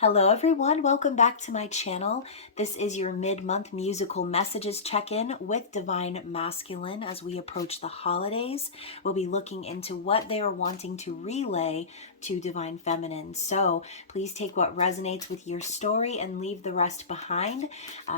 Hello everyone, welcome back to my channel. This is your mid-month musical messages check-in with Divine Masculine. As we approach the holidays, we'll be looking into what they are wanting to relay to Divine Feminine. So please take what resonates with your story and leave the rest behind.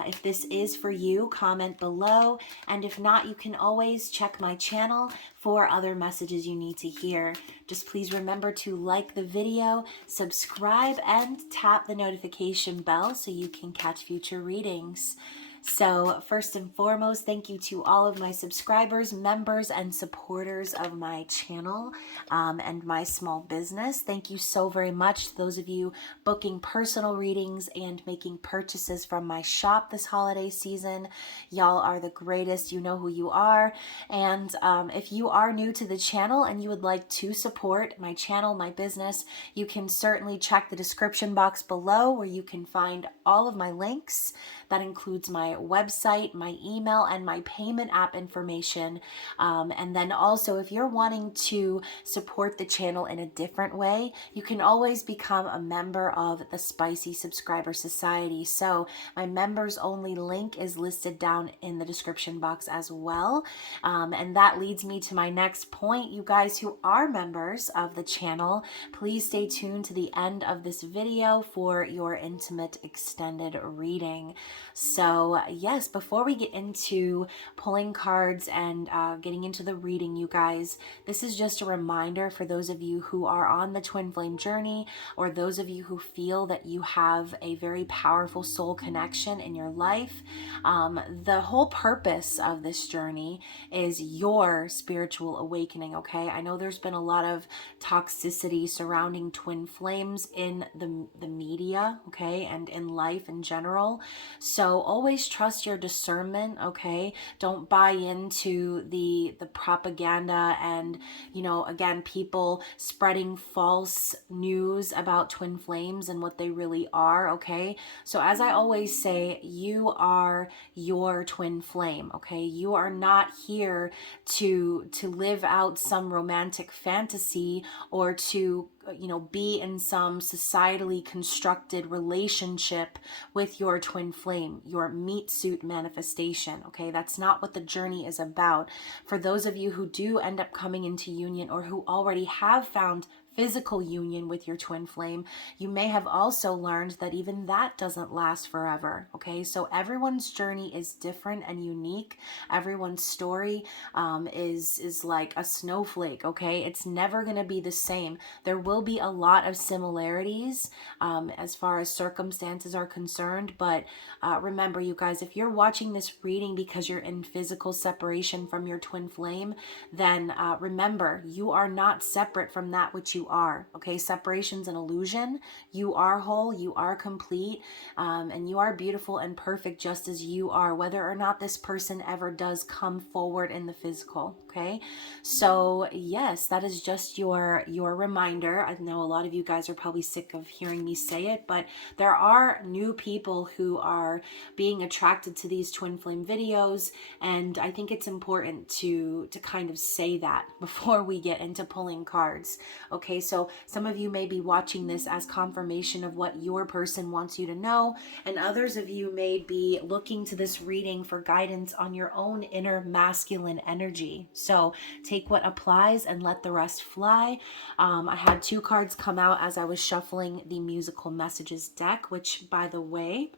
If this is for you, comment below. And if not, you can always check my channel for other messages you need to hear. Just please remember to like the video, subscribe, and tap the notification bell so you can catch future readings. So first and foremost, thank you to all of my subscribers, members, and supporters of my channel and my small business. Thank you so very much to those of you booking personal readings and making purchases from my shop this holiday season. Y'all are the greatest. You know who you are. And if you are new to the channel and you would like to support my channel, my business, you can certainly check the description box below where you can find all of my links. That includes my website, my email, and my payment app information. And then also, if you're wanting to support the channel in a different way, you can always become a member of the Spicy Subscriber Society. So my members only link is listed down in the description box as well. And that leads me to my next point. You guys who are members of the channel, please stay tuned to the end of this video for your intimate extended reading. So yes, before we get into pulling cards and getting into the reading, you guys, this is just a reminder for those of you who are on the twin flame journey, or those of you who feel that you have a very powerful soul connection in your life. The whole purpose of this journey is your spiritual awakening, okay? I know there's been a lot of toxicity surrounding twin flames in the media, okay, and in life in general. So always trust your discernment, okay? Don't buy into the propaganda and, you know, again, people spreading false news about twin flames and what they really are, okay? So as I always say, you are your twin flame, okay? You are not here to live out some romantic fantasy or to, you know, be in some societally constructed relationship with your twin flame, your meat suit manifestation, okay? That's not what the journey is about. For those of you who do end up coming into union, or who already have found physical union with your twin flame, you may have also learned that even that doesn't last forever, okay? So everyone's journey is different and unique. Everyone's story is like a snowflake, okay? It's never going to be the same. There will be a lot of similarities as far as circumstances are concerned, but remember, you guys, if you're watching this reading because you're in physical separation from your twin flame, then remember, you are not separate from that which you are, okay? Separation's an illusion. You are whole, you are complete, and you are beautiful and perfect just as you are, whether or not this person ever does come forward in the physical, okay? So yes, that is just your reminder. I know a lot of you guys are probably sick of hearing me say it, but there are new people who are being attracted to these twin flame videos, and I think it's important to kind of say that before we get into pulling cards, okay? So some of you may be watching this as confirmation of what your person wants you to know, and others of you may be looking to this reading for guidance on your own inner masculine energy. So take what applies and let the rest fly. I had two cards come out as I was shuffling the musical messages deck, which, by the way,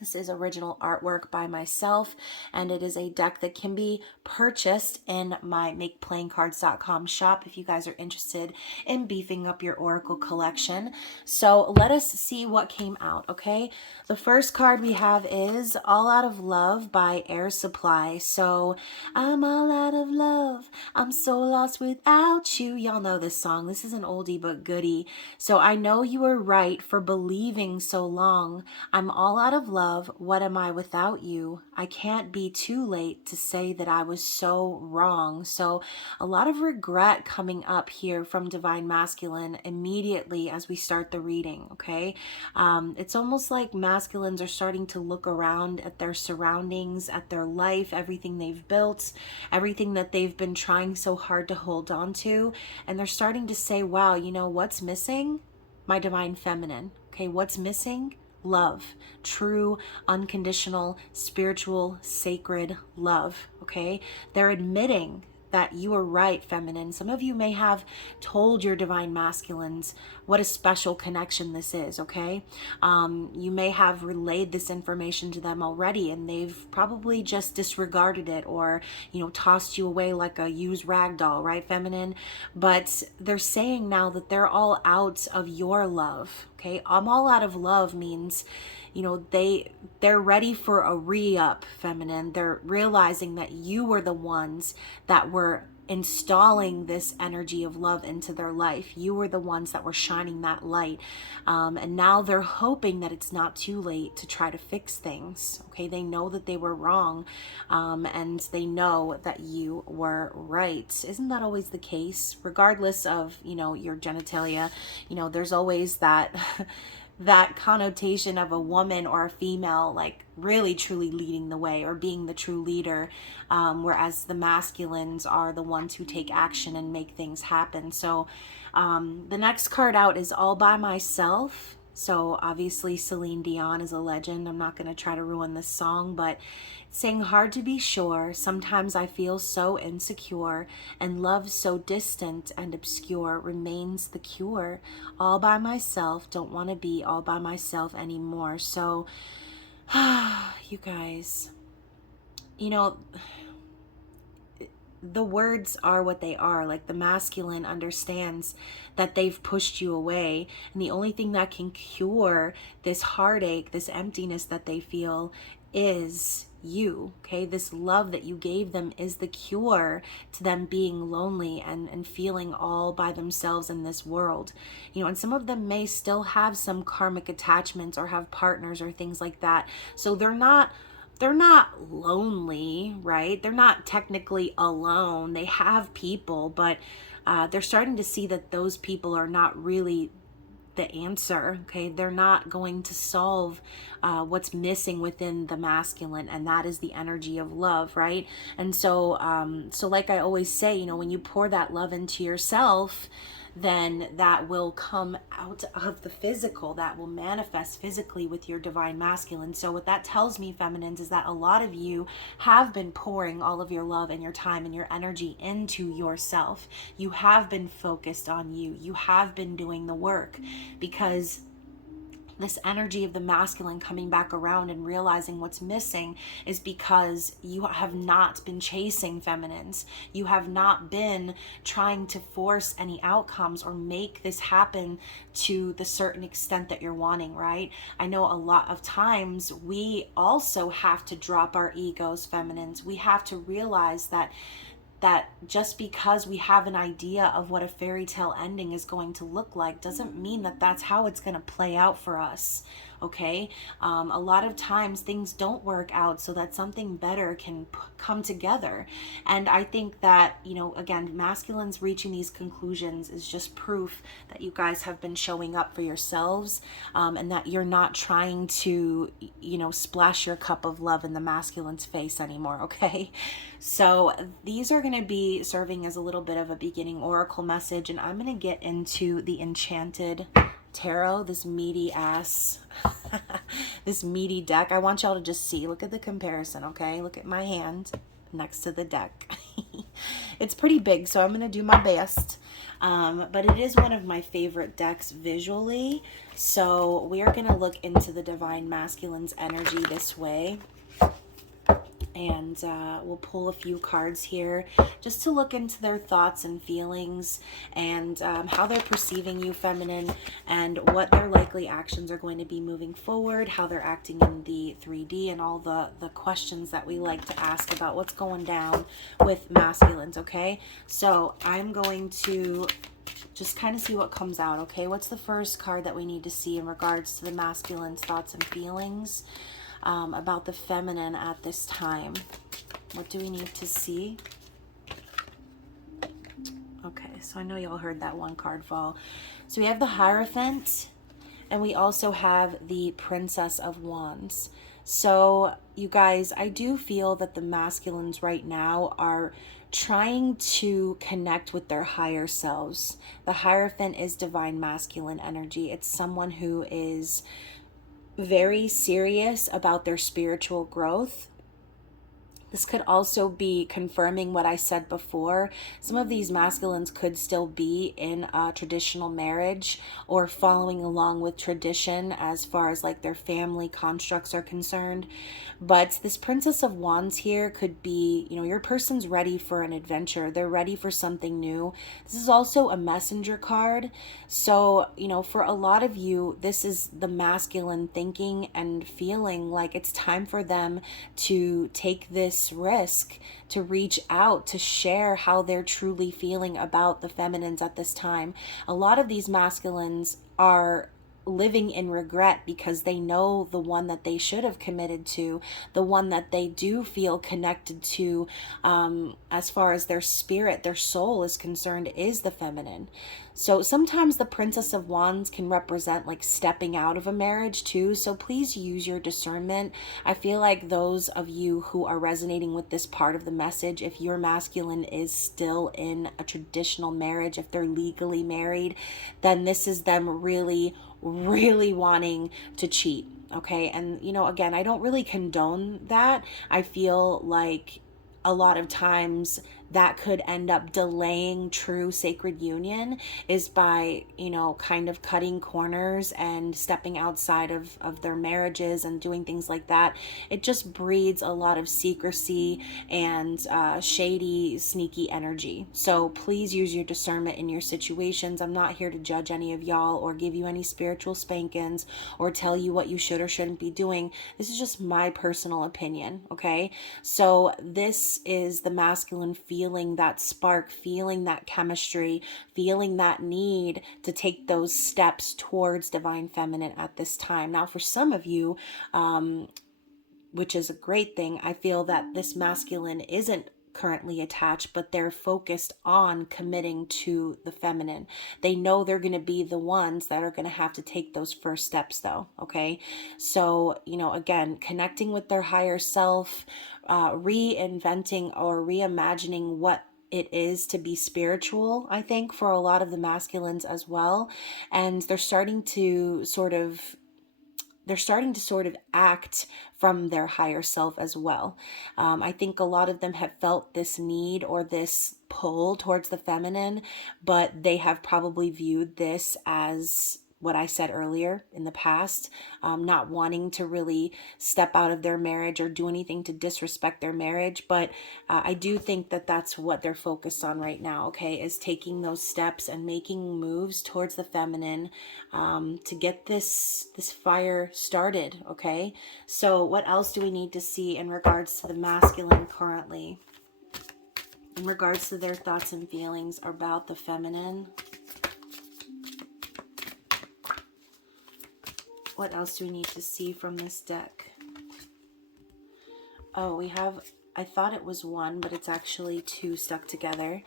this is original artwork by myself, and it is a deck that can be purchased in my makeplayingcards.com shop if you guys are interested in beefing up your oracle collection. So let us see what came out, okay? The first card we have is All Out of Love by Air Supply. So I'm all out of love, I'm so lost without you. Y'all know this song. This is an oldie but goodie. So I know you were right for believing so long. I'm all out of love. What am I without you? I can't be too late to say that I was so wrong. So a lot of regret coming up here from Divine Masculine immediately as we start the reading, okay? It's almost like masculines are starting to look around at their surroundings, at their life, everything they've built, everything that they've been trying so hard to hold on to, and they're starting to say, wow, you know what's missing? my divine feminine. Okay, what's missing? Love, true, unconditional, spiritual, sacred love. Okay, they're admitting that you are right, feminine. Some of you may have told your divine masculines what a special connection this is, okay? You may have relayed this information to them already, and they've probably just disregarded it, or, tossed you away like a used rag doll, right, feminine? But they're saying now that they're all out of your love, okay? I'm all out of love means, they're ready for a re-up, feminine. They're realizing that you were the ones that were installing this energy of love into their life. You were the ones that were shining that light. And now they're hoping that it's not too late to try to fix things. Okay, they know that they were wrong, and they know that you were right. Isn't that always the case? Regardless of, your genitalia, there's always that that connotation of a woman or a female like really truly leading the way or being the true leader, whereas the masculines are the ones who take action and make things happen. So the next card out is All By Myself. So obviously Celine Dion is a legend. I'm not going to try to ruin this song, but it's saying, hard to be sure, sometimes I feel so insecure, and love so distant and obscure remains the cure. All by myself, don't want to be all by myself anymore. So, you guys, the words are what they are. Like, the masculine understands that they've pushed you away, and the only thing that can cure this heartache, this emptiness that they feel, is you. Okay, this love that you gave them is the cure to them being lonely and feeling all by themselves in this world. And some of them may still have some karmic attachments or have partners or things like that, so they're not lonely, right? They're not technically alone. They have people, but they're starting to see that those people are not really the answer. Okay, they're not going to solve what's missing within the masculine, and that is the energy of love, right? And so like I always say, when you pour that love into yourself, then that will come out of the physical, that will manifest physically with your divine masculine. So what that tells me, feminines, is that a lot of you have been pouring all of your love and your time and your energy into yourself. You have been focused on you. You have been doing the work, because this energy of the masculine coming back around and realizing what's missing is because you have not been chasing feminines. You have not been trying to force any outcomes or make this happen to the certain extent that you're wanting, right? I know a lot of times we also have to drop our egos, feminines. We have to realize that just because we have an idea of what a fairy tale ending is going to look like doesn't mean that that's how it's going to play out for us. Okay, a lot of times things don't work out so that something better can come together. And I think that, again, masculines reaching these conclusions is just proof that you guys have been showing up for yourselves, and that you're not trying to, splash your cup of love in the masculine's face anymore. Okay, so these are going to be serving as a little bit of a beginning oracle message, and I'm going to get into the Enchanted Tarot, this meaty ass this meaty deck. I want y'all to just see, look at the comparison. Okay, look at my hand next to the deck. It's pretty big, so I'm gonna do my best, but it is one of my favorite decks visually. So we are gonna look into the divine masculine's energy this way, and we'll pull a few cards here just to look into their thoughts and feelings, and how they're perceiving you, feminine, and what their likely actions are going to be moving forward, how they're acting in the 3D, and all the questions that we like to ask about what's going down with masculines. Okay, so I'm going to just kind of see what comes out. Okay, what's the first card that we need to see in regards to the masculine's thoughts and feelings about the feminine at this time? What do we need to see? Okay, so I know y'all heard that one card fall. So we have the Hierophant, and we also have the Princess of Wands. So you guys, I do feel that the masculines right now are trying to connect with their higher selves. The Hierophant is divine masculine energy. It's someone who is very serious about their spiritual growth. This could also be confirming what I said before. Some of these masculines could still be in a traditional marriage or following along with tradition as far as like their family constructs are concerned. But this Princess of Wands here could be, you know, your person's ready for an adventure. They're ready for something new. This is also a messenger card. So, you know, for a lot of you, this is the masculine thinking and feeling like it's time for them to take this risk, to reach out, to share how they're truly feeling about the feminines at this time. A lot of these masculines are living in regret because they know the one that they should have committed to, the one that they do feel connected to, as far as their spirit, their soul is concerned, is the feminine. So sometimes the Princess of Wands can represent like stepping out of a marriage too. So please use your discernment. I feel like those of you who are resonating with this part of the message, if your masculine is still in a traditional marriage, if they're legally married, then this is them really wanting to cheat. Okay. And, you know, again, I don't really condone that. I feel like a lot of times that could end up delaying true sacred union is by, you know, kind of cutting corners and stepping outside of their marriages and doing things like that. It just breeds a lot of secrecy and shady, sneaky energy. So please use your discernment in your situations. I'm not here to judge any of y'all or give you any spiritual spankings or tell you what you should or shouldn't be doing. This is just my personal opinion, okay? So this is the masculine feeling that spark, feeling that chemistry, feeling that need to take those steps towards divine feminine at this time. Now, for some of you, which is a great thing, I feel that this masculine isn't currently attached, but they're focused on committing to the feminine. They know they're going to be the ones that are going to have to take those first steps though. Okay. So, you know, again, connecting with their higher self, reinventing or reimagining what it is to be spiritual, I think, for a lot of the masculines as well. And they're starting to sort of act from their higher self as well. I think a lot of them have felt this need or this pull towards the feminine, but they have probably viewed this as what I said earlier in the past, not wanting to really step out of their marriage or do anything to disrespect their marriage. But I do think that that's what they're focused on right now, okay, is taking those steps and making moves towards the feminine to get this fire started, okay? So what else do we need to see in regards to the masculine currently? In regards to their thoughts and feelings about the feminine? What else do we need to see from this deck? Oh, we have, I thought it was one, but it's actually two stuck together.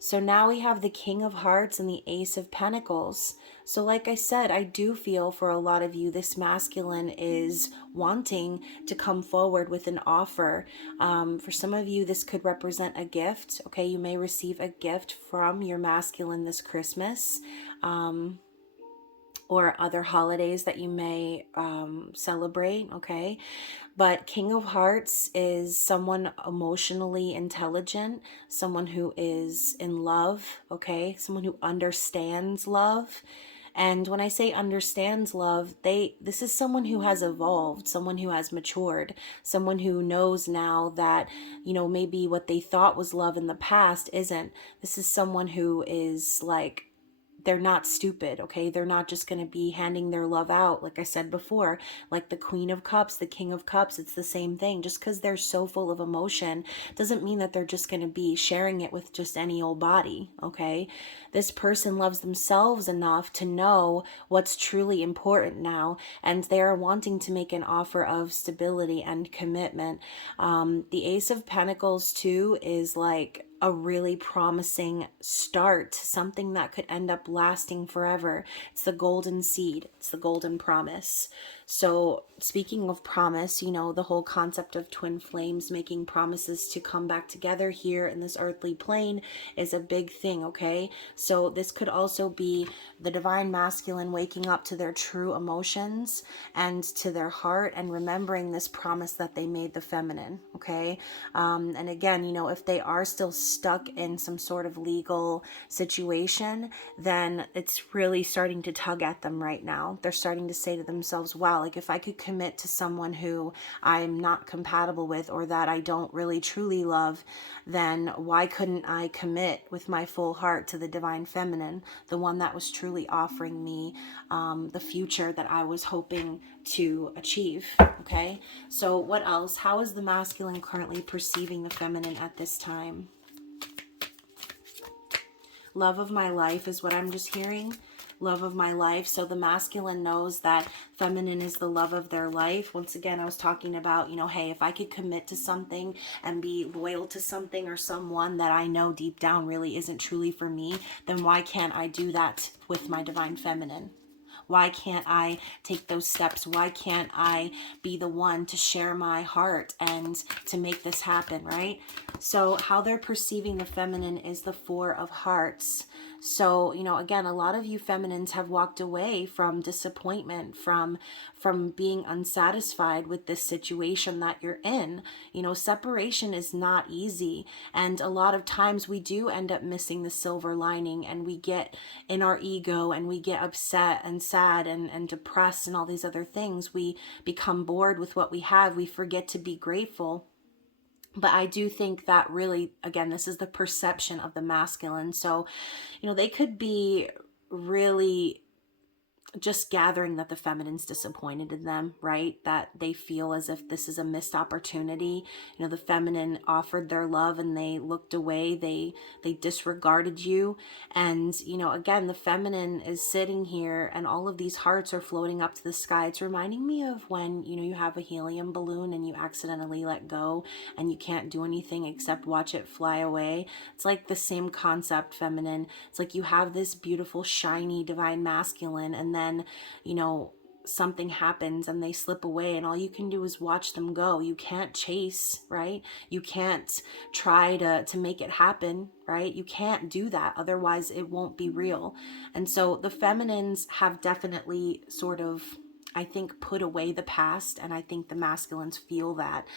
So now we have the King of Hearts and the Ace of Pentacles. So like I said, I do feel for a lot of you, this masculine is wanting to come forward with an offer. For some of you, this could represent a gift. Okay, you may receive a gift from your masculine this Christmas. Or other holidays that you may celebrate, okay? But King of Hearts is someone emotionally intelligent, someone who is in love, okay? Someone who understands love. And when I say understands love, this is someone who has evolved, someone who has matured, someone who knows now that, you know, maybe what they thought was love in the past isn't. This is someone who is like, they're not stupid, okay? They're not just going to be handing their love out, like I said before, like the Queen of Cups, the King of Cups, it's the same thing. Just because they're so full of emotion doesn't mean that they're just going to be sharing it with just any old body, okay? This person loves themselves enough to know what's truly important now, and they're wanting to make an offer of stability and commitment. The Ace of Pentacles too is like, a really promising start, something that could end up lasting forever. It's the golden seed, it's the golden promise. So speaking of promise, you know, the whole concept of twin flames making promises to come back together here in this earthly plane is a big thing, okay? So this could also be the divine masculine waking up to their true emotions and to their heart and remembering this promise that they made the feminine, okay? And again, you know, if they are still stuck in some sort of legal situation, then it's really starting to tug at them right now. They're starting to say to themselves, wow, like if I could commit to someone who I'm not compatible with or that I don't really truly love, then why couldn't I commit with my full heart to the divine feminine, the one that was truly offering me the future that I was hoping to achieve? Okay, so what else? How is the masculine currently perceiving the feminine at this time? Love of my life is what I'm just hearing. Love of my life. So the masculine knows that feminine is the love of their life. Once again, I was talking about, you know, hey, if I could commit to something and be loyal to something or someone that I know deep down really isn't truly for me, then why can't I do that with my divine feminine? Why can't I take those steps? Why can't I be the one to share my heart and to make this happen, right? So how they're perceiving the feminine is the Four of Hearts. So, you know, again, a lot of you feminines have walked away from disappointment, from being unsatisfied with this situation that you're in. You know, separation is not easy. And a lot of times we do end up missing the silver lining and we get in our ego and we get upset and sad and depressed and all these other things. We become bored with what we have. We forget to be grateful. But I do think that really, again, this is the perception of the masculine. So, you know, they could be really just gathering that the feminine's disappointed in them, right? That they feel as if this is a missed opportunity. You know, the feminine offered their love and they looked away. They disregarded you. And, you know, again, the feminine is sitting here and all of these hearts are floating up to the sky. It's reminding me of when, you know, you have a helium balloon and you accidentally let go and you can't do anything except watch it fly away. It's like the same concept, feminine. It's like you have this beautiful, shiny, divine masculine, and then, you know, something happens and they slip away and all you can do is watch them go. You can't chase, right? You can't try to make it happen, right? You can't do that. Otherwise it won't be real. And so the feminines have definitely sort of, I think, put away the past, and I think the masculines feel that.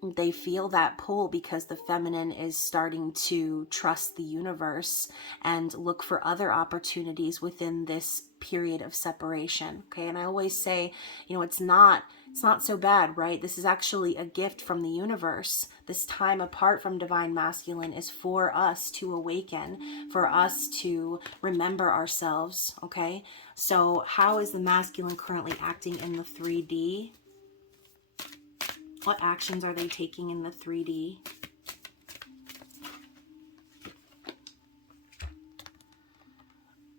They feel that pull because the feminine is starting to trust the universe and look for other opportunities within this period of separation. Okay. And I always say, you know, it's not so bad, right? This is actually a gift from the universe. This time apart from divine masculine is for us to awaken, for us to remember ourselves. Okay. So how is the masculine currently acting in the 3D? What actions are they taking in the 3D?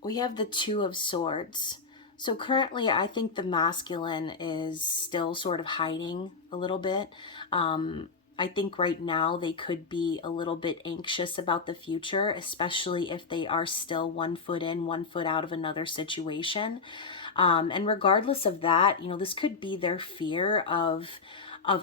We have the Two of Swords. So currently, I think the masculine is still sort of hiding a little bit. I think right now they could be a little bit anxious about the future, especially if they are still 1 foot in, 1 foot out of another situation. And regardless of that, you know, this could be their fear of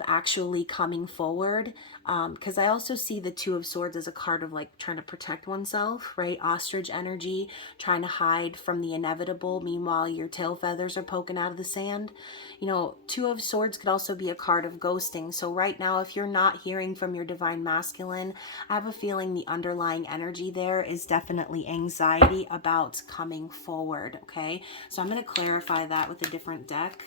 actually coming forward, because I also see the Two of Swords as a card of like trying to protect oneself, right? Ostrich energy, trying to hide from the inevitable, meanwhile your tail feathers are poking out of the sand. You know, Two of Swords could also be a card of ghosting. So right now, if you're not hearing from your divine masculine, I have a feeling the underlying energy there is definitely anxiety about coming forward. Okay, so I'm going to clarify that with a different deck.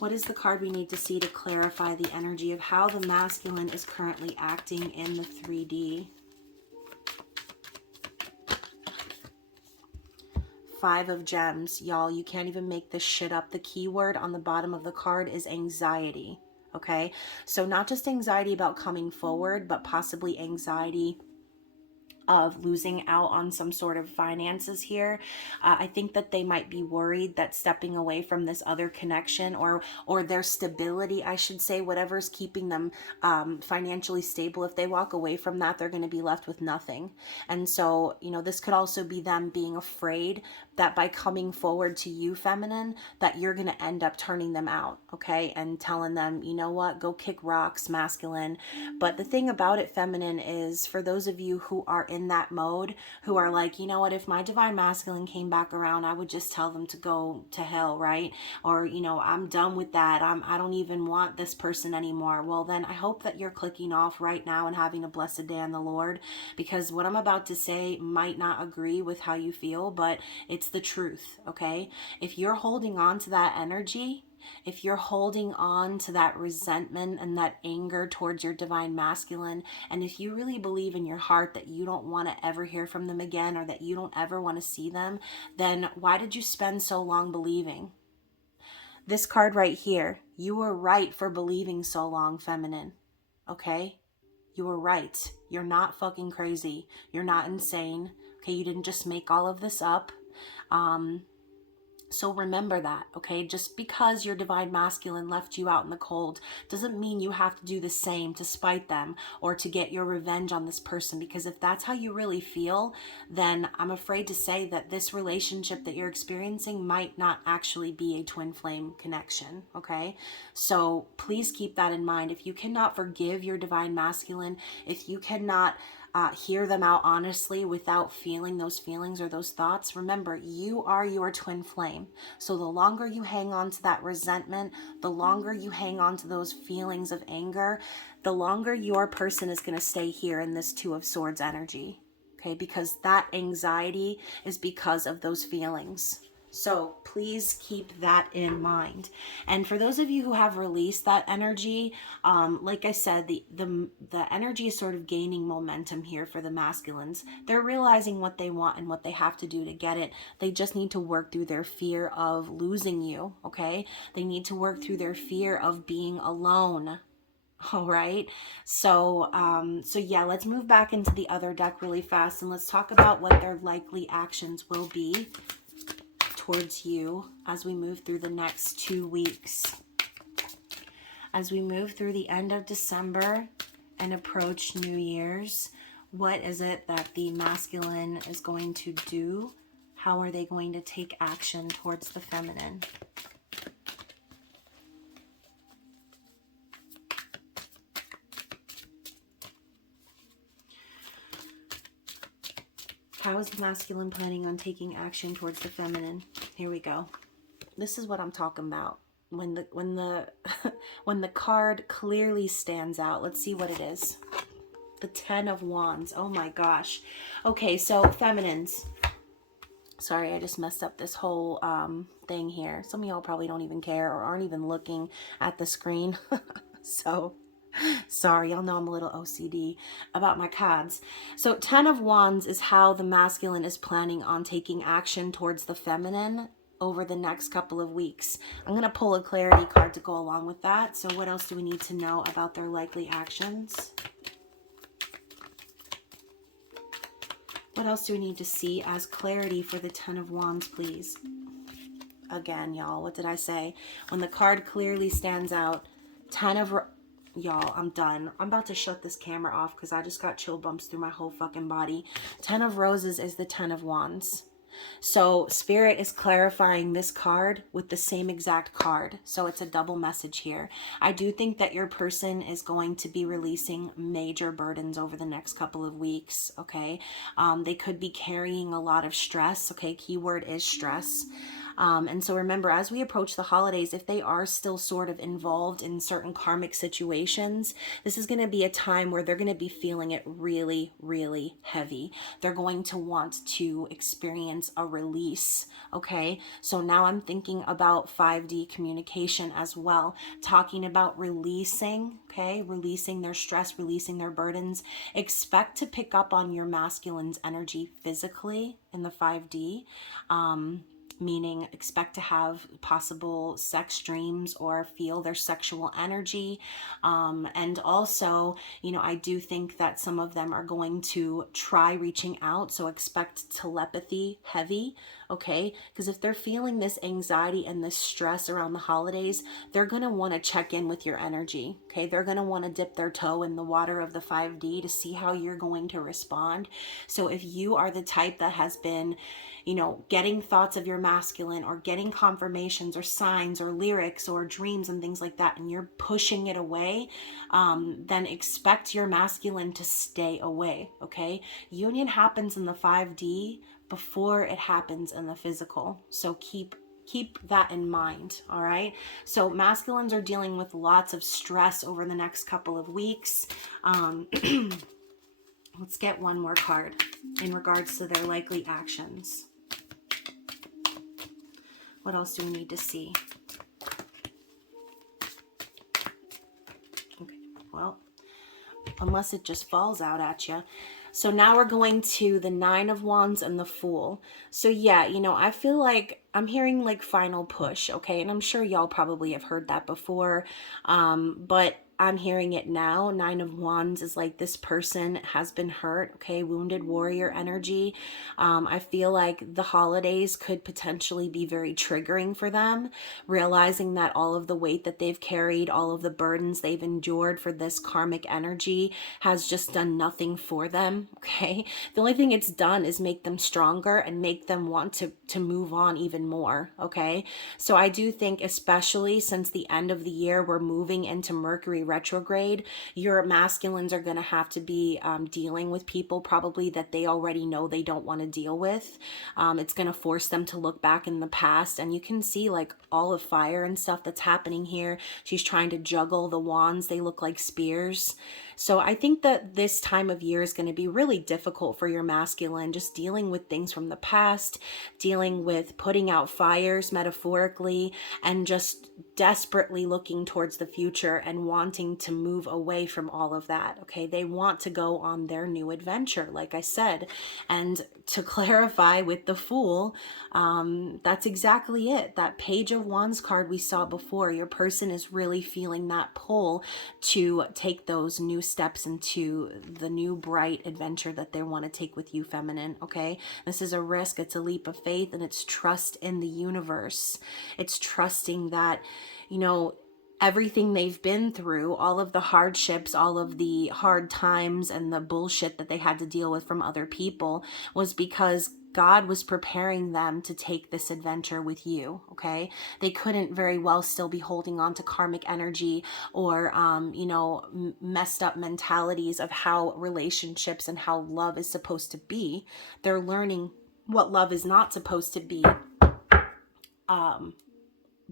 What is the card we need to see to clarify the energy of how the masculine is currently acting in the 3D? Five of Gems. Y'all, you can't even make this shit up. The keyword on the bottom of the card is anxiety. Okay? So not just anxiety about coming forward, but possibly anxiety of losing out on some sort of finances here. I think that they might be worried that stepping away from this other connection, or their stability, I should say, whatever's keeping them financially stable, if they walk away from that, they're going to be left with nothing. And so, you know, this could also be them being afraid that by coming forward to you, feminine, that you're going to end up turning them out, okay? And telling them, you know what, go kick rocks, masculine. But the thing about it, feminine, is for those of you who are in that mode, who are like, you know what, if my divine masculine came back around, I would just tell them to go to hell, right? Or, you know, I'm done with that. I don't even want this person anymore. Well, then I hope that you're clicking off right now and having a blessed day in the Lord, because what I'm about to say might not agree with how you feel, but it's the truth, okay? If you're holding on to that energy, if you're holding on to that resentment and that anger towards your divine masculine, and if you really believe in your heart that you don't want to ever hear from them again, or that you don't ever want to see them, then why did you spend so long believing? This card right here, you were right for believing so long, feminine, okay? You were right. You're not fucking crazy. You're not insane. Okay, you didn't just make all of this up. So remember that, okay? Just because your divine masculine left you out in the cold doesn't mean you have to do the same to spite them or to get your revenge on this person, because if that's how you really feel, then I'm afraid to say that this relationship that you're experiencing might not actually be a twin flame connection, okay? So please keep that in mind. If you cannot forgive your divine masculine, if you cannot hear them out honestly without feeling those feelings or those thoughts, remember, you are your twin flame. So the longer you hang on to that resentment, the longer you hang on to those feelings of anger, the longer your person is going to stay here in this Two of Swords energy. Okay, because that anxiety is because of those feelings. So please keep that in mind. And for those of you who have released that energy, like I said, the energy is sort of gaining momentum here for the masculines. They're realizing what they want and what they have to do to get it. They just need to work through their fear of losing you, okay? They need to work through their fear of being alone. All right. So yeah, let's move back into the other deck really fast, and let's talk about what their likely actions will be towards you as we move through the next 2 weeks. As we move through the end of December and approach New Year's, what is it that the masculine is going to do? How are they going to take action towards the feminine? How is the masculine planning on taking action towards the feminine? Here we go. This is what I'm talking about. When the when the card clearly stands out, let's see what it is. The Ten of Wands. Oh my gosh. Okay, so feminines. Sorry, I just messed up this whole thing here. Some of y'all probably don't even care or aren't even looking at the screen. So sorry, y'all know I'm a little OCD about my cards. So 10 of Wands is how the masculine is planning on taking action towards the feminine over the next couple of weeks. I'm going to pull a clarity card to go along with that. So what else do we need to know about their likely actions? What else do we need to see as clarity for the 10 of Wands, please? Again, y'all, what did I say? When the card clearly stands out, 10 of... Y'all, I'm done. I'm about to shut this camera off because I just got chill bumps through my whole fucking body. 10 of Roses is the 10 of Wands. So Spirit is clarifying this card with the same exact card. So it's a double message here. I do think that your person is going to be releasing major burdens over the next couple of weeks, okay? They could be carrying a lot of stress, okay? Keyword is stress. And so remember, as we approach the holidays, if they are still sort of involved in certain karmic situations, this is going to be a time where they're going to be feeling it really, really heavy. They're going to want to experience a release, okay? So now I'm thinking about 5D communication as well, talking about releasing, okay? Releasing their stress, releasing their burdens. Expect to pick up on your masculine's energy physically in the 5D. meaning expect to have possible sex dreams or feel their sexual energy. And also, you know, I do think that some of them are going to try reaching out, so expect telepathy heavy, okay? Because if they're feeling this anxiety and this stress around the holidays, they're going to want to check in with your energy, okay? They're going to want to dip their toe in the water of the 5D to see how you're going to respond. So if you are the type that has been, you know, getting thoughts of your masculine or getting confirmations or signs or lyrics or dreams and things like that, and you're pushing it away, then expect your masculine to stay away, okay? Union happens in the 5D before it happens in the physical. So keep that in mind, all right? So masculines are dealing with lots of stress over the next couple of weeks. Let's get one more card in regards to their likely actions. What else do we need to see? Okay, well, unless it just falls out at you. So now we're going to the 9 of Wands and the Fool. So yeah, you know, I feel like I'm hearing like final push, okay? And I'm sure y'all probably have heard that before, but I'm hearing it now. 9 of Wands is like this person has been hurt, okay? Wounded warrior energy. I feel like the holidays could potentially be very triggering for them, realizing that all of the weight that they've carried, all of the burdens they've endured for this karmic energy has just done nothing for them, okay? The only thing it's done is make them stronger and make them want to move on even more, okay? So I do think, especially since the end of the year, we're moving into Mercury retrograde, your masculines are going to have to be dealing with people probably that they already know they don't want to deal with. It's going to force them to look back in the past, and you can see like all of fire and stuff that's happening here. She's trying to juggle the wands. They look like spears. So I think that this time of year is going to be really difficult for your masculine, just dealing with things from the past, dealing with putting out fires metaphorically, and just desperately looking towards the future and wanting to move away from all of that, okay? They want to go on their new adventure, like I said. And to clarify with the Fool, that's exactly it. That Page of Wands card we saw before, your person is really feeling that pull to take those new steps into the new bright adventure that they want to take with you, feminine, okay? This is a risk, it's a leap of faith, and it's trust in the universe. It's trusting that, you know, everything they've been through, all of the hardships, all of the hard times and the bullshit that they had to deal with from other people was because God was preparing them to take this adventure with you, okay? They couldn't very well still be holding on to karmic energy or, you know, messed up mentalities of how relationships and how love is supposed to be. They're learning what love is not supposed to be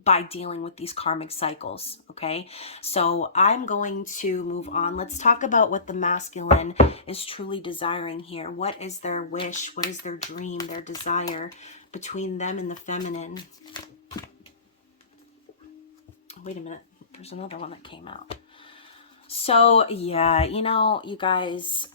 by dealing with these karmic cycles, okay? So I'm going to move on. Let's talk about what the masculine is truly desiring here. What is their wish? What is their dream, their desire between them and the feminine? Wait a minute. There's another one that came out. So yeah, you know, you guys,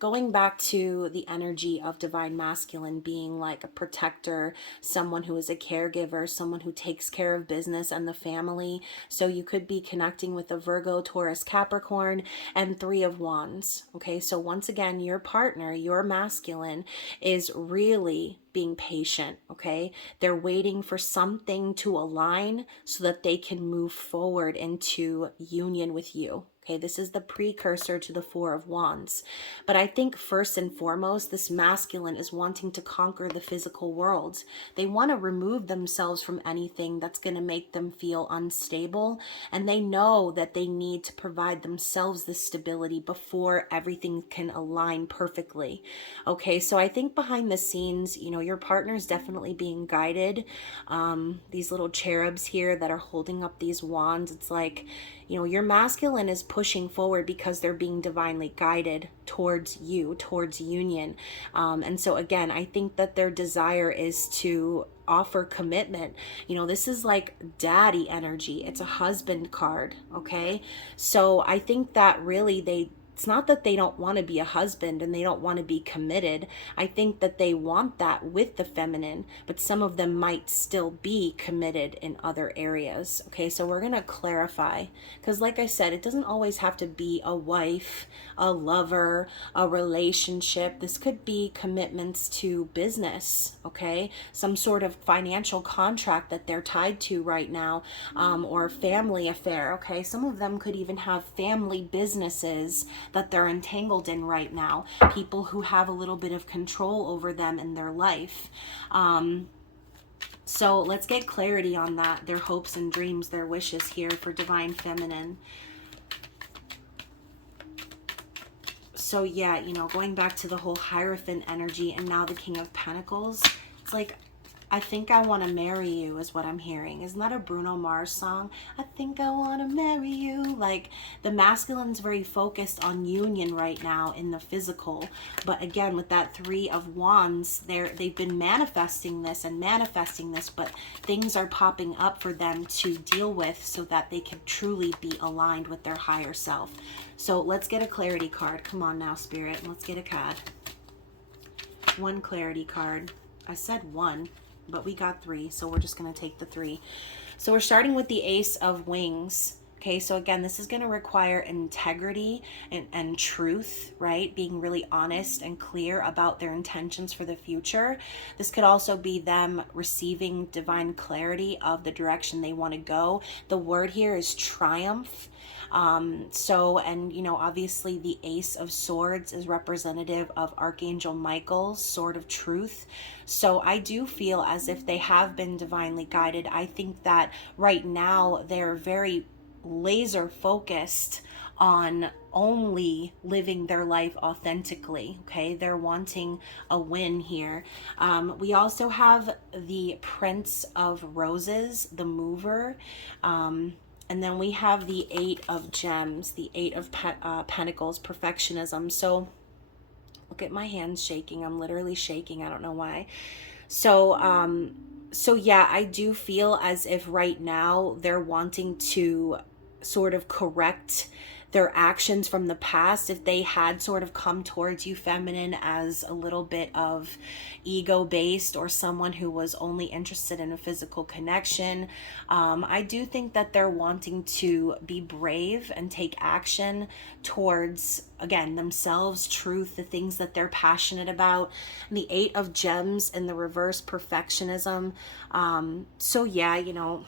going back to the energy of divine masculine being like a protector, someone who is a caregiver, someone who takes care of business and the family. So you could be connecting with a Virgo, Taurus, Capricorn, and 3 of Wands. Okay, so once again, your partner, your masculine, is really being patient, okay? They're waiting for something to align so that they can move forward into union with you. Okay, this is the precursor to the 4 of Wands. But I think first and foremost, this masculine is wanting to conquer the physical world. They want to remove themselves from anything that's going to make them feel unstable. And they know that they need to provide themselves this stability before everything can align perfectly. Okay, so I think behind the scenes, you know, your partner is definitely being guided. These little cherubs here that are holding up these wands, it's like, you know, your masculine is pushing forward because they're being divinely guided towards you, towards union. And so again, I think that their desire is to offer commitment. You know, this is like daddy energy. It's a husband card, okay? So I think that really they it's not that they don't want to be a husband and they don't want to be committed. I think that they want that with the feminine, but some of them might still be committed in other areas. Okay, so we're going to clarify, because like I said, it doesn't always have to be a wife, a lover, a relationship. This could be commitments to business, okay? Some sort of financial contract that they're tied to right now, or family affair, okay? Some of them could even have family businesses that they're entangled in right now, people who have a little bit of control over them in their life. So let's get clarity on that, their hopes and dreams, their wishes here for Divine Feminine. So yeah, you know, going back to the whole Hierophant energy and now the King of Pentacles, it's like, I think I want to marry you is what I'm hearing. Isn't that a Bruno Mars song? I think I want to marry you. Like, the masculine's very focused on union right now in the physical. But again, with that Three of Wands, they've been manifesting this, but things are popping up for them to deal with so that they can truly be aligned with their higher self. So let's get a clarity card. Come on now, Spirit. Let's get a card. One clarity card. I said one, but we got three, so we're just going to take the three. So we're starting with the Ace of Wings. Okay, so again, this is going to require integrity and truth, right? Being really honest and clear about their intentions for the future. This could also be them receiving divine clarity of the direction they want to go. The word here is triumph. And you know, obviously the Ace of Swords is representative of Archangel Michael's sword of truth. So I do feel as if they have been divinely guided. I think that right now they're very laser focused on only living their life authentically. Okay, they're wanting a win here. We also have the Prince of Roses, the mover. And then we have the Eight of Gems, the Eight of Pentacles, perfectionism. So look at my hands shaking. I'm literally shaking. I don't know why. So yeah, I do feel as if right now they're wanting to sort of correct their actions from the past. If they had sort of come towards you, feminine, as a little bit of ego-based or someone who was only interested in a physical connection, I do think that they're wanting to be brave and take action towards, again, themselves, truth, the things that they're passionate about. And the Eight of Gems in the reverse, perfectionism. So yeah, you know,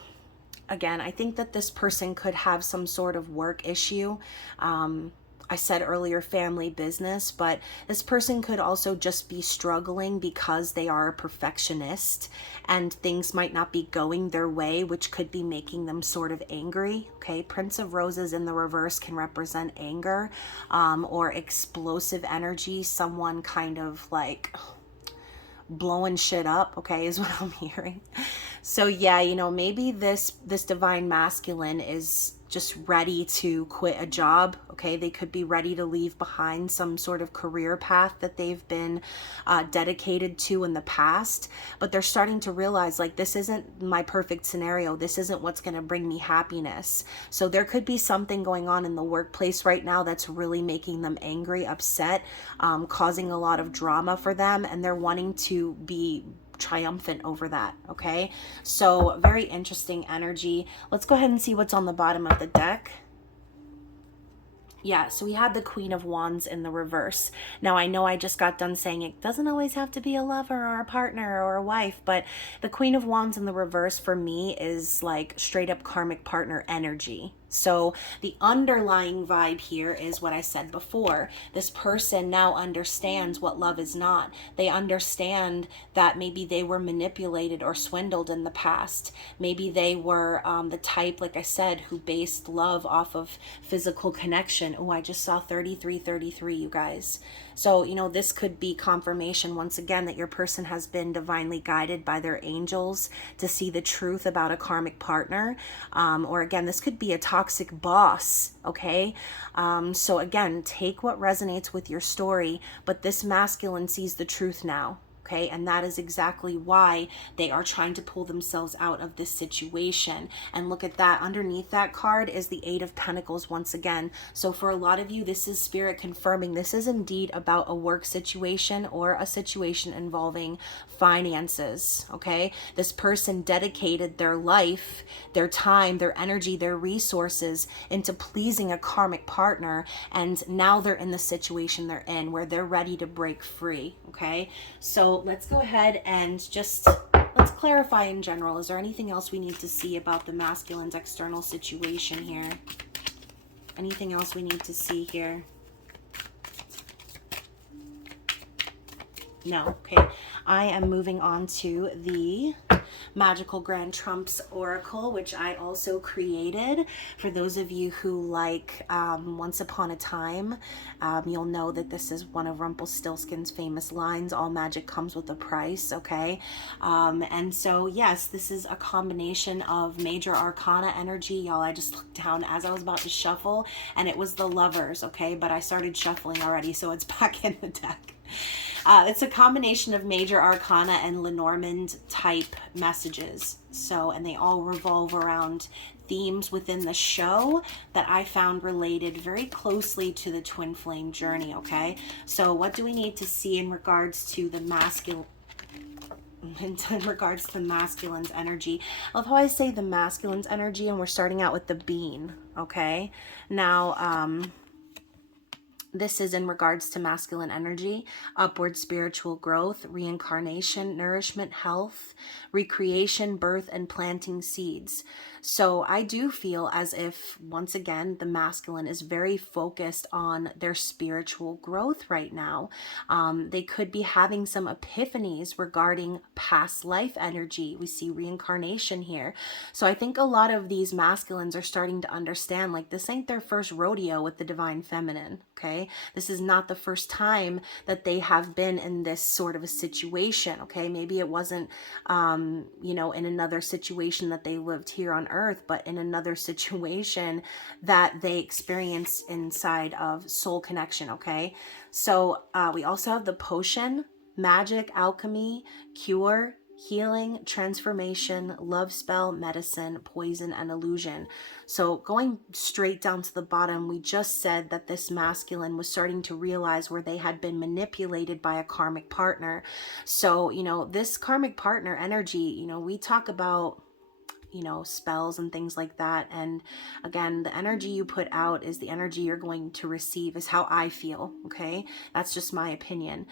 again, I think that this person could have some sort of work issue. I said earlier family business, but this person could also just be struggling because they are a perfectionist and things might not be going their way, which could be making them sort of angry. Okay, Prince of Roses in the reverse can represent anger, or explosive energy, someone kind of like blowing shit up, okay, is what I'm hearing. So yeah, you know, maybe this divine masculine is just ready to quit a job, okay? They could be ready to leave behind some sort of career path that they've been dedicated to in the past, but they're starting to realize, like, this isn't my perfect scenario. This isn't what's going to bring me happiness. So there could be something going on in the workplace right now that's really making them angry, upset, causing a lot of drama for them, and they're wanting to be triumphant over that. Okay, so very interesting energy. Let's go ahead and see what's on the bottom of the deck. Yeah, so we had the Queen of Wands in the reverse. Now, I know I just got done saying it doesn't always have to be a lover or a partner or a wife, but the Queen of Wands in the reverse for me is like straight up karmic partner energy. So the underlying vibe here is what I said before. This person now understands what love is not. They understand that maybe they were manipulated or swindled in the past. Maybe they were the type, like I said, who based love off of physical connection. Oh, I just saw 3333, you guys. So, you know, this could be confirmation once again that your person has been divinely guided by their angels to see the truth about a karmic partner. Or again, this could be a toxic boss, okay? So again, take what resonates with your story, but this masculine sees the truth now. Okay, and that is exactly why they are trying to pull themselves out of this situation. And look at that, underneath that card is the Eight of Pentacles once again. So for a lot of you, this is Spirit confirming this is indeed about a work situation or a situation involving finances. Okay, this person dedicated their life, their time, their energy, their resources into pleasing a karmic partner, and now they're in the situation they're in where they're ready to break free. Okay, so let's go ahead and just let's clarify in general. Is there anything else we need to see about the masculine's external situation here? Anything else we need to see here? No. Okay, I am moving on to the Magical Grand Trumps Oracle, which I also created. For those of you who like Once Upon a Time, you'll know that this is one of Rumpelstiltskin's famous lines, all magic comes with a price, okay? And so, yes, this is a combination of major arcana energy. Y'all, I just looked down as I was about to shuffle, and it was the Lovers, okay? But I started shuffling already, so it's back in the deck. It's a combination of major arcana and Lenormand type messages. So, and they all revolve around themes within the show that I found related very closely to the twin flame journey. Okay. So what do we need to see in regards to the masculine? In regards to masculine's energy? I love how I say the masculine's energy and we're starting out with the bean. Okay. Now, this is in regards to masculine energy, upward spiritual growth, reincarnation, nourishment, health, recreation, birth, and planting seeds. So I do feel as if, once again, the masculine is very focused on their spiritual growth right now. They could be having some epiphanies regarding past life energy. We see reincarnation here. So I think a lot of these masculines are starting to understand, like, this ain't their first rodeo with the divine feminine, okay? This is not the first time that they have been in this sort of a situation, okay? Maybe it wasn't, you know, in another situation that they lived here on earth, but in another situation that they experienced inside of soul connection, okay? So we also have the potion, magic, alchemy, cure, healing, transformation, love spell, medicine, poison, and illusion. So going straight down to the bottom, we just said that this masculine was starting to realize where they had been manipulated by a karmic partner. So, you know, this karmic partner energy, you know, we talk about, you know, spells and things like that. And again, the energy you put out is the energy you're going to receive, is how I feel. Okay. That's just my opinion.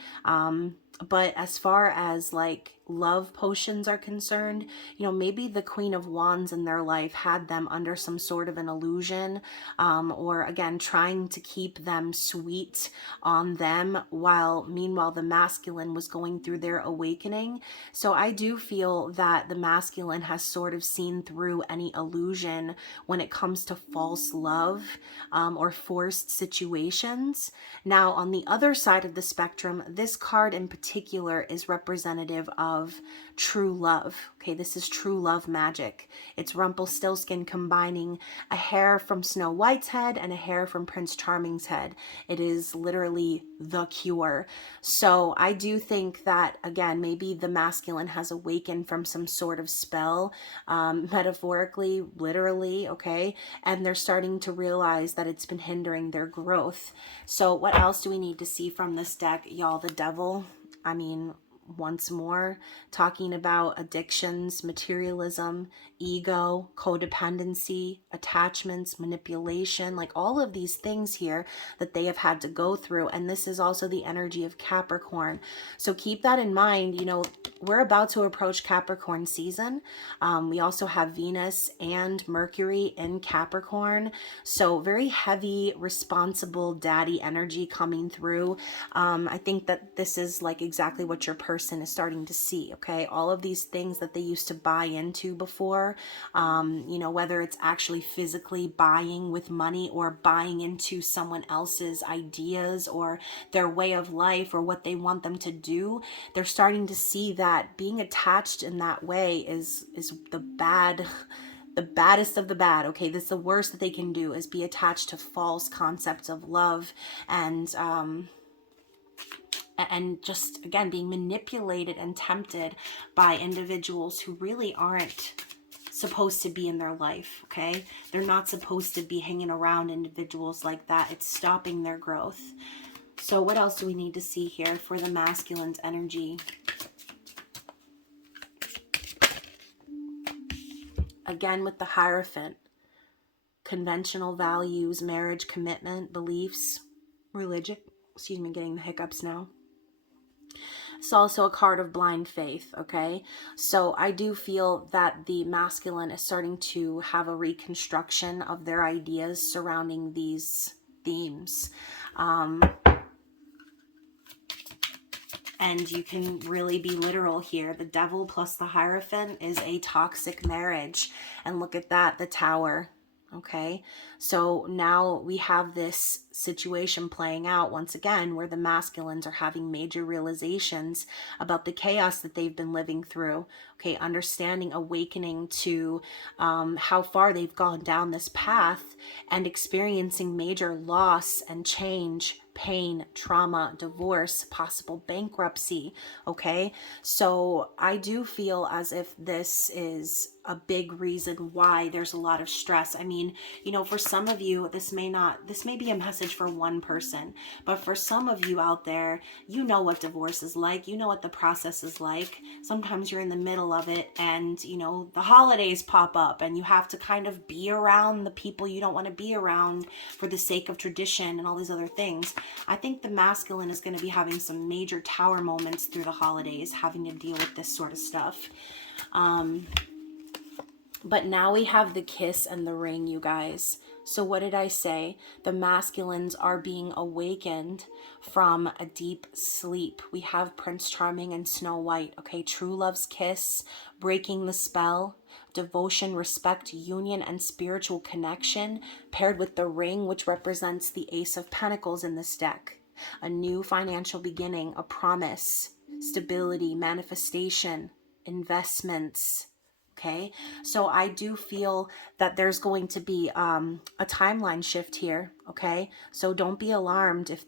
But as far as like love potions are concerned, you know, maybe the Queen of Wands in their life had them under some sort of an illusion, or again, trying to keep them sweet on them while meanwhile the masculine was going through their awakening. So I do feel that the masculine has sort of seen through any illusion when it comes to false love, or forced situations. Now, on the other side of the spectrum, this card in particular is representative of true love. Okay, this is true love magic. It's Rumpelstiltskin combining a hair from Snow White's head and a hair from Prince Charming's head. It is literally the cure. So I do think that, again, maybe the masculine has awakened from some sort of spell, metaphorically, literally, okay? And they're starting to realize that it's been hindering their growth. So what else do we need to see from this deck, y'all? The Devil. I mean, once more, talking about addictions, materialism, ego, codependency, attachments, manipulation, like all of these things here that they have had to go through. And this is also the energy of Capricorn. So keep that in mind. You know, we're about to approach Capricorn season. We also have Venus and Mercury in Capricorn. So very heavy, responsible daddy energy coming through. I think that this is like exactly what your person is starting to see, okay? All of these things that they used to buy into before, you know, whether it's actually physically buying with money or buying into someone else's ideas or their way of life or what they want them to do, they're starting to see that being attached in that way is the baddest of the bad, okay? This is the worst that they can do, is be attached to false concepts of love and and just, again, being manipulated and tempted by individuals who really aren't supposed to be in their life, okay? They're not supposed to be hanging around individuals like that. It's stopping their growth. So what else do we need to see here for the masculine's energy? Again, with the Hierophant, conventional values, marriage, commitment, beliefs, religion. Excuse me, getting the hiccups now. It's also a card of blind faith, okay? So I do feel that the masculine is starting to have a reconstruction of their ideas surrounding these themes. And you can really be literal here. The Devil plus the Hierophant is a toxic marriage. And look at that, the Tower. Okay, so now we have this situation playing out once again where the masculines are having major realizations about the chaos that they've been living through. Okay, understanding, awakening to how far they've gone down this path and experiencing major loss and change, pain, trauma, divorce, possible bankruptcy. Okay, so I do feel as if this is a big reason why there's a lot of stress. I mean, you know, for some of you, this may be a message for one person, but for some of you out there, you know what divorce is like, you know what the process is like. Sometimes you're in the middle of it and, you know, the holidays pop up and you have to kind of be around the people you don't want to be around for the sake of tradition and all these other things. I think the masculine is going to be having some major Tower moments through the holidays, having to deal with this sort of stuff. But now we have the Kiss and the Ring, you guys. So what did I say? The masculines are being awakened from a deep sleep. We have Prince Charming and Snow White. Okay, true love's kiss, breaking the spell, devotion, respect, union, and spiritual connection, paired with the ring, which represents the Ace of Pentacles in this deck. A new financial beginning, a promise, stability, manifestation, investments. Okay, so I do feel that there's going to be a timeline shift here. Okay, so don't be alarmed if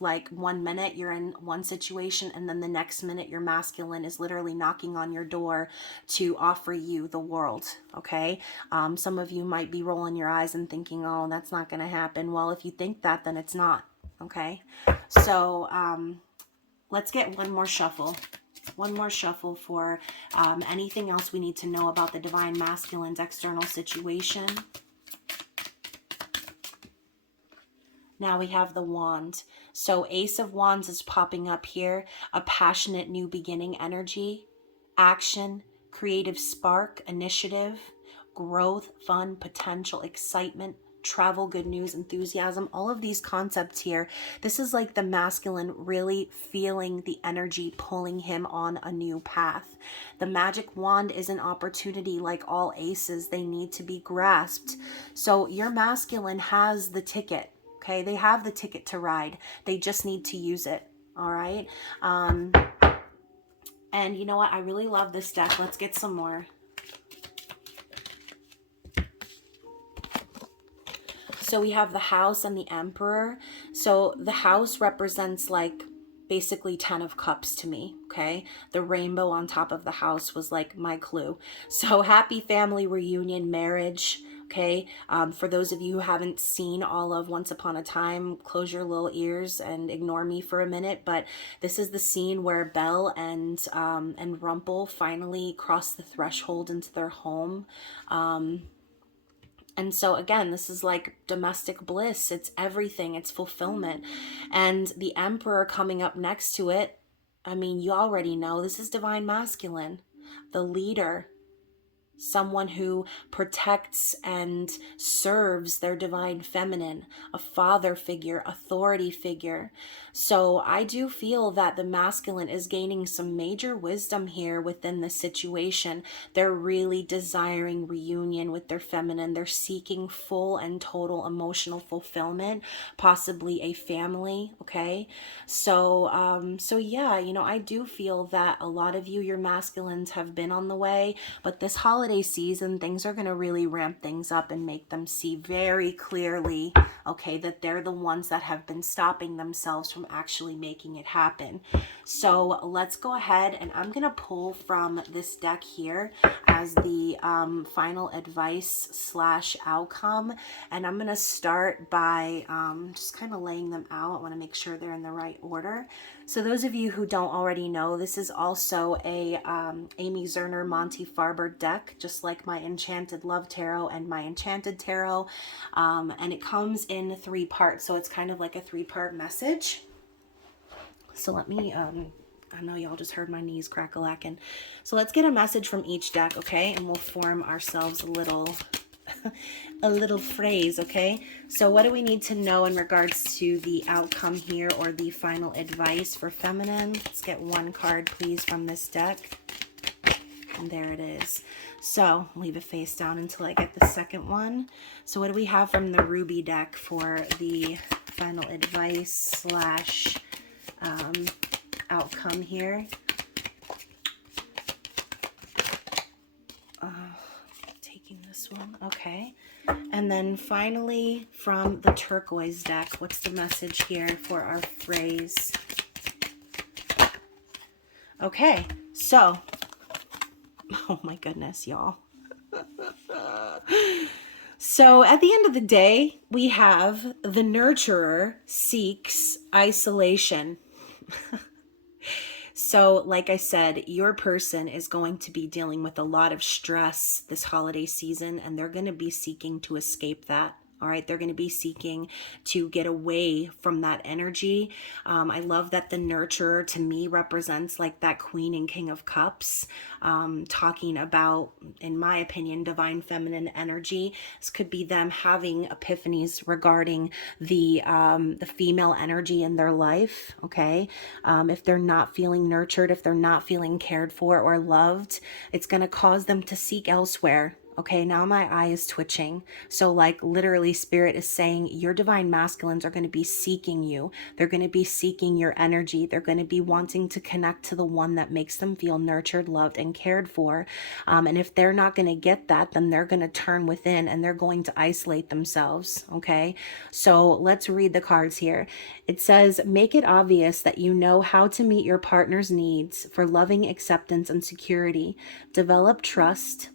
like 1 minute you're in one situation and then the next minute your masculine is literally knocking on your door to offer you the world. Okay, some of you might be rolling your eyes and thinking, oh, that's not going to happen. Well, if you think that, then it's not. Okay, so let's get one more shuffle. One more shuffle for anything else we need to know about the Divine Masculine's external situation. Now we have the Wand. So Ace of Wands is popping up here. A passionate new beginning energy, action, creative spark, initiative, growth, fun, potential, excitement, travel, good news, enthusiasm, all of these concepts here. This is like the masculine really feeling the energy pulling him on a new path. The magic wand is an opportunity. Like all aces, they need to be grasped. So your masculine has the ticket. Okay, they have the ticket to ride. They just need to use it. All right. And you know what? I really love this deck. Let's get some more. So we have the House and the Emperor. So the House represents like basically 10 of Cups to me, okay? The rainbow on top of the house was like my clue. So happy family reunion, marriage, okay? For those of you who haven't seen all of Once Upon a Time, close your little ears and ignore me for a minute. But this is the scene where Belle and Rumple finally cross the threshold into their home. And so again, this is like domestic bliss. It's everything. It's fulfillment. And the Emperor coming up next to it, I mean, you already know this is Divine Masculine, the leader, someone who protects and serves their divine feminine, a father figure, authority figure. So I do feel that the masculine is gaining some major wisdom here within this situation. They're really desiring reunion with their feminine. They're seeking full and total emotional fulfillment, possibly a family, okay? So yeah, you know, I do feel that a lot of you, your masculines have been on the way, but this holiday holiday season, things are going to really ramp things up and make them see very clearly, okay, that they're the ones that have been stopping themselves from actually making it happen. So let's go ahead, and I'm going to pull from this deck here as the final advice slash outcome. And I'm going to start by just kind of laying them out. I want to make sure they're in the right order. So those of you who don't already know, this is also a Amy Zerner Monty Farber deck, just like my Enchanted Love Tarot and my Enchanted Tarot. And it comes in 3 parts. So it's kind of like a 3-part message. So let me, I know y'all just heard my knees crack-a-lacking. So let's get a message from each deck, okay? And we'll form ourselves a little phrase, okay? So what do we need to know in regards to the outcome here, or the final advice for feminine? Let's get 1 card, please, from this deck. And there it is. So leave it face down until I get the second one. So what do we have from the Ruby deck for the final advice slash outcome here? Taking this one, okay. And then finally from the turquoise deck, what's the message here for our phrase? Okay, so, oh my goodness, y'all. So at the end of the day, we have the nurturer seeks isolation. So like I said, your person is going to be dealing with a lot of stress this holiday season, and they're going to be seeking to escape that. All right, they're going to be seeking to get away from that energy. I love that the nurturer to me represents like that Queen and King of Cups, talking about, in my opinion, divine feminine energy. This could be them having epiphanies regarding the female energy in their life. Okay, if they're not feeling nurtured, if they're not feeling cared for or loved, it's going to cause them to seek elsewhere. Okay, now my eye is twitching. So like literally Spirit is saying your divine masculines are going to be seeking you. They're going to be seeking your energy. They're going to be wanting to connect to the one that makes them feel nurtured, loved, and cared for. And if they're not going to get that, then they're going to turn within and they're going to isolate themselves. Okay, so let's read the cards here. It says, make it obvious that you know how to meet your partner's needs for loving acceptance and security. Develop trust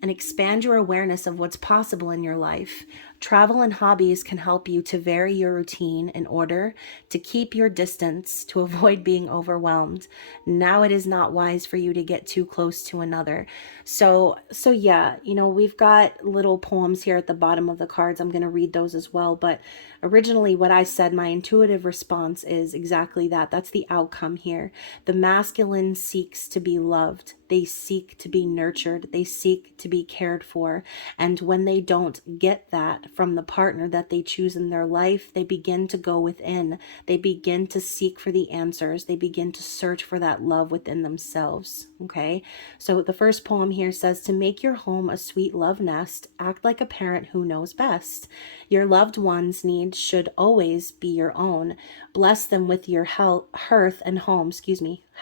and expand your awareness of what's possible in your life. Travel and hobbies can help you to vary your routine in order to keep your distance to avoid being overwhelmed. Now it is not wise for you to get too close to another. So yeah, you know, we've got little poems here at the bottom of the cards. I'm going to read those as well. But originally what I said, my intuitive response is exactly that. That's the outcome here. The masculine seeks to be loved. They seek to be nurtured. They seek to be cared for. And when they don't get that from the partner that they choose in their life, they begin to go within. They begin to seek for the answers. They begin to search for that love within themselves. Okay, so the first poem here says, to make your home a sweet love nest, act like a parent who knows best. Your loved one's needs should always be your own. Bless them with your hearth and home.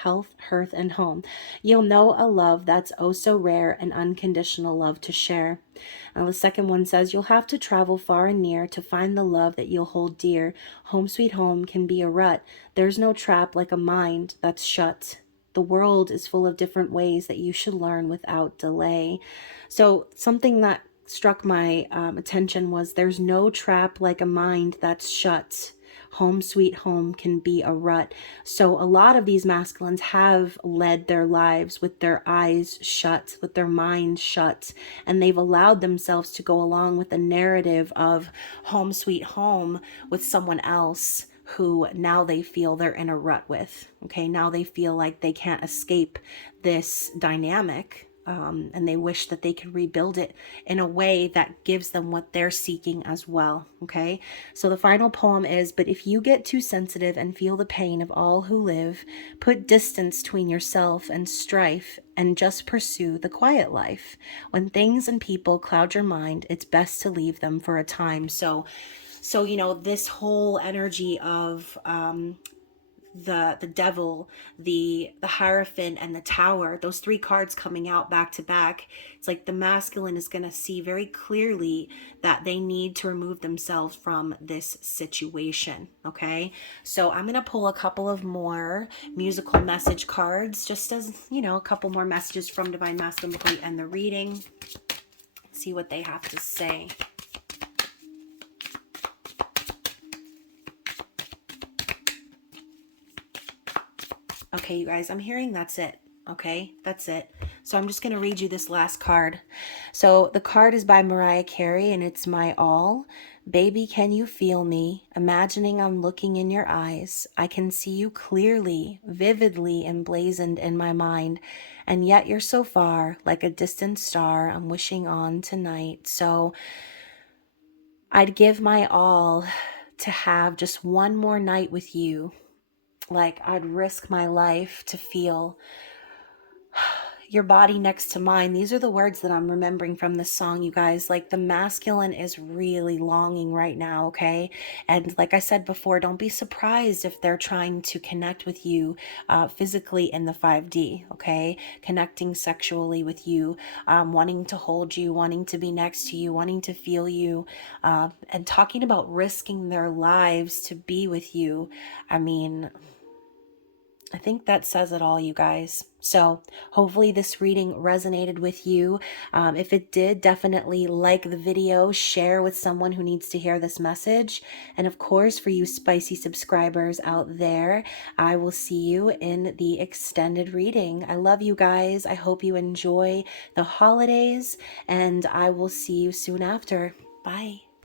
Health, hearth, and home. You'll know a love that's oh so rare, and unconditional love to share. Now the second one says, you'll have to travel far and near to find the love that you'll hold dear. Home sweet home can be a rut. There's no trap like a mind that's shut. The world is full of different ways that you should learn without delay. So something that struck my attention was, there's no trap like a mind that's shut. Home sweet home can be a rut. So a lot of these masculines have led their lives with their eyes shut, with their minds shut, and they've allowed themselves to go along with the narrative of home sweet home with someone else who now they feel they're in a rut with. Okay, now they feel like they can't escape this dynamic. And they wish that they could rebuild it in a way that gives them what they're seeking as well. Okay, so the final poem is, but if you get too sensitive and feel the pain of all who live, put distance between yourself and strife and just pursue the quiet life. When things and people cloud your mind, it's best to leave them for a time. So you know, this whole energy of the devil, the Hierophant, and the Tower, those three cards coming out back to back, it's like the masculine is going to see very clearly that they need to remove themselves from this situation. Okay, so I'm going to pull a couple of more musical message cards, just as, you know, a couple more messages from Divine Masculine before we end the reading. See what they have to say. Okay, you guys, I'm hearing that's it. Okay, that's it. So I'm just going to read you this last card. So the card is by Mariah Carey, and it's My All. Baby, can you feel me? Imagining I'm looking in your eyes. I can see you clearly, vividly emblazoned in my mind. And yet you're so far, like a distant star I'm wishing on tonight. So I'd give my all to have just one more night with you. Like, I'd risk my life to feel your body next to mine. These are the words that I'm remembering from this song, you guys. Like, the masculine is really longing right now, okay? And like I said before, don't be surprised if they're trying to connect with you physically in the 5D, okay? Connecting sexually with you, wanting to hold you, wanting to be next to you, wanting to feel you, and talking about risking their lives to be with you. I mean, I think that says it all, you guys. So hopefully this reading resonated with you. If it did, definitely like the video, share with someone who needs to hear this message. And of course, for you spicy subscribers out there, I will see you in the extended reading. I love you guys. I hope you enjoy the holidays, and I will see you soon after. Bye.